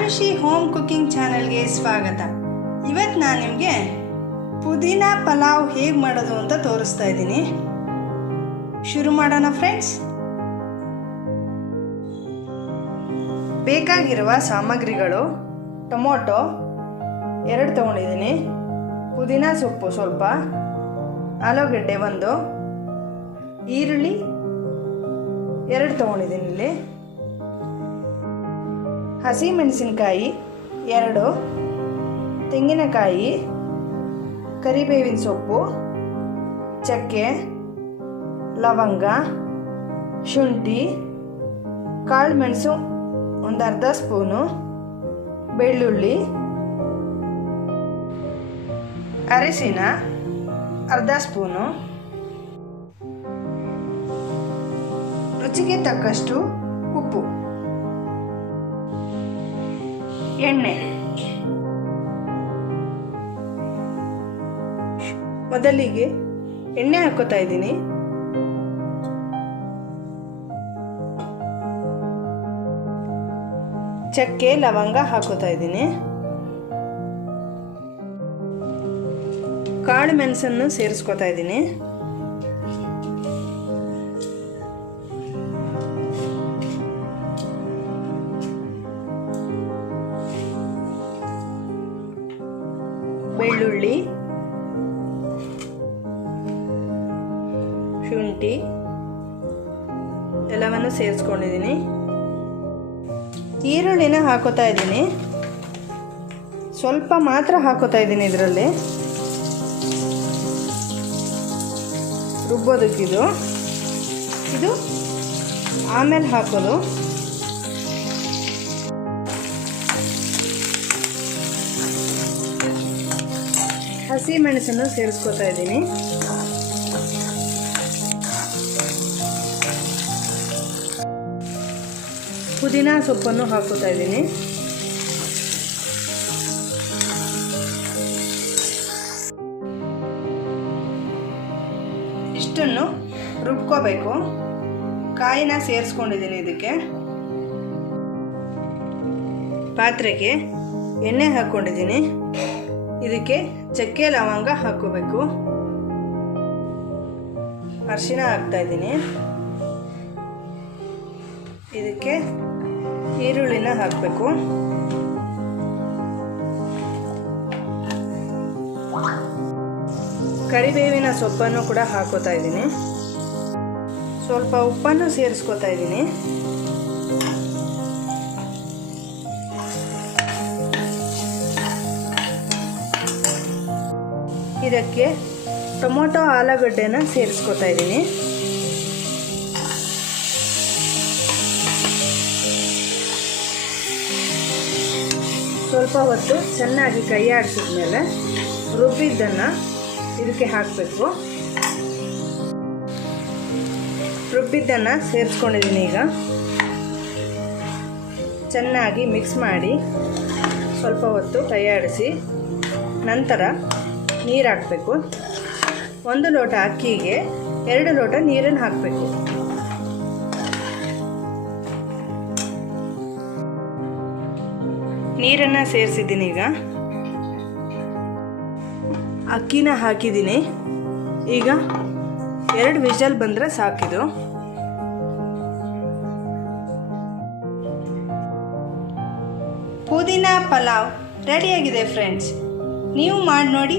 Arushi home cooking ಚಾನಲ್ಗೆ ಸ್ವಾಗತ. ಇವತ್ತು ನಾನು ನಿಮಗೆ ಪುದೀನ ಪಲಾವ್ ಹೇಗೆ ಮಾಡೋದು ಅಂತ ತೋರಿಸ್ತಾ ಇದ್ದೀನಿ. ಶುರು ಮಾಡೋಣ ಫ್ರೆಂಡ್ಸ್. ಬೇಕಾಗಿರುವ ಸಾಮಗ್ರಿಗಳು, ಟೊಮೊಟೊ ಎರಡು ತೊಗೊಂಡಿದ್ದೀನಿ. ಪುದೀನ ಸೊಪ್ಪು ಸ್ವಲ್ಪ, ಆಲೂಗಡ್ಡೆ ಒಂದು, ಈರುಳ್ಳಿ ಎರಡು ತೊಗೊಂಡಿದ್ದೀನಿ ಇಲ್ಲಿ. ಹಸಿ ಮೆಣಸಿನಕಾಯಿ ಎರಡು. ತೆಂಗಿನಕಾಯಿ, ಕರಿಬೇವಿನ ಸೊಪ್ಪು, ಚಕ್ಕೆ, ಲವಂಗ, ಶುಂಠಿ ಕಾಳು ಮೆಣಸು ಒಂದು ಅರ್ಧ ಸ್ಪೂನು, ಬೆಳ್ಳುಳ್ಳಿ, ಅರಿಶಿನ, ಅರ್ಧ ಸ್ಪೂನು. ರುಚಿಗೆ ತಕ್ಕಷ್ಟು ಎಣ್ಣೆ. ಮೊದಲಿಗೆ ಎಣ್ಣೆ ಹಾಕೋತಾ ಇದ್ದೀನಿ. ಚಕ್ಕೆ ಲವಂಗ ಹಾಕೋತಾ ಇದ್ದೀನಿ. ಕಾಳು ಮೆಣಸನ್ನು ಸೇರಿಸ್ಕೊತಾ ಇದ್ದೀನಿ. ಬೆಳ್ಳುಳ್ಳಿ, ಶುಂಠಿ, ಎಲ್ಲವನ್ನು ಸೇರಿಸ್ಕೊಂಡಿದ್ದೀನಿ. ಈರುಳ್ಳಿನ ಹಾಕೋತಾ ಇದ್ದೀನಿ. ಸ್ವಲ್ಪ ಮಾತ್ರ ಹಾಕೋತಾ ಇದ್ದೀನಿ ಇದರಲ್ಲಿ. ರುಬ್ಬೋದಕ್ಕಿದು. ಇದು ಆಮೇಲೆ ಹಾಕೋದು. ಹಸಿ ಮೆಣಸನ್ನು ಸೇರಿಸ್ಕೊತಾ ಇದ್ದೀನಿ. ಪುದೀನ ಸೊಪ್ಪನ್ನು ಹಾಕೋತಾ ಇದ್ದೀನಿ. ಇಷ್ಟನ್ನು ರುಬ್ಕೋಬೇಕು. ಕಾಯಿನ ಸೇರಿಸ್ಕೊಂಡಿದ್ದೀನಿ ಇದಕ್ಕೆ. ಪಾತ್ರೆಗೆ ಎಣ್ಣೆ ಹಾಕ್ಕೊಂಡಿದ್ದೀನಿ. ಇದಕ್ಕೆ ಚಕ್ಕೆ ಲವಂಗ ಹಾಕೋಬೇಕು. ಅರಿಶಿನ ಹಾಕ್ತಾ ಇದ್ದೀನಿ. ಇದಕ್ಕೆ ಈರುಳ್ಳಿನ ಹಾಕಬೇಕು. ಕರಿಬೇವಿನ ಸೊಪ್ಪನ್ನು ಕೂಡ ಹಾಕೋತಾ ಇದ್ದೀನಿ. ಸ್ವಲ್ಪ ಉಪ್ಪನ್ನು ಸೇರಿಸ್ಕೋತಾ ಇದ್ದೀನಿ. ಇದಕ್ಕೆ ಟೊಮೊಟೊ ಆಲೂಗಡ್ಡೆನ ಸೇರಿಸ್ಕೊತಾ ಇದ್ದೀನಿ. ಸ್ವಲ್ಪ ಹೊತ್ತು ಚೆನ್ನಾಗಿ ಕೈ ಆಡಿಸಿದ್ಮೇಲೆ ರುಬ್ಬಿದ್ದನ್ನು ಇದಕ್ಕೆ ಹಾಕಬೇಕು. ರುಬ್ಬಿದ್ದನ್ನು ಸೇರಿಸ್ಕೊಂಡಿದ್ದೀನಿ ಈಗ. ಚೆನ್ನಾಗಿ ಮಿಕ್ಸ್ ಮಾಡಿ ಸ್ವಲ್ಪ ಹೊತ್ತು ಕೈ ಆಡಿಸಿ ನಂತರ ನೀರು ಹಾಕಬೇಕು. ಒಂದು ಲೋಟ ಅಕ್ಕಿಗೆ ಎರಡು ಲೋಟ ನೀರನ್ನು ಹಾಕಬೇಕು. ನೀರನ್ನು ಸೇರಿಸಿದ್ದೀನಿ ಈಗ. ಅಕ್ಕಿನ ಹಾಕಿದ್ದೀನಿ. ಈಗ ಎರಡು ವಿಷಲ್ ಬಂದರೆ ಸಾಕಿದು ಪುದೀನ ಪಲಾವ್ ರೆಡಿಯಾಗಿದೆ ಫ್ರೆಂಡ್ಸ್. ನೀವು ಮಾಡಿ ನೋಡಿ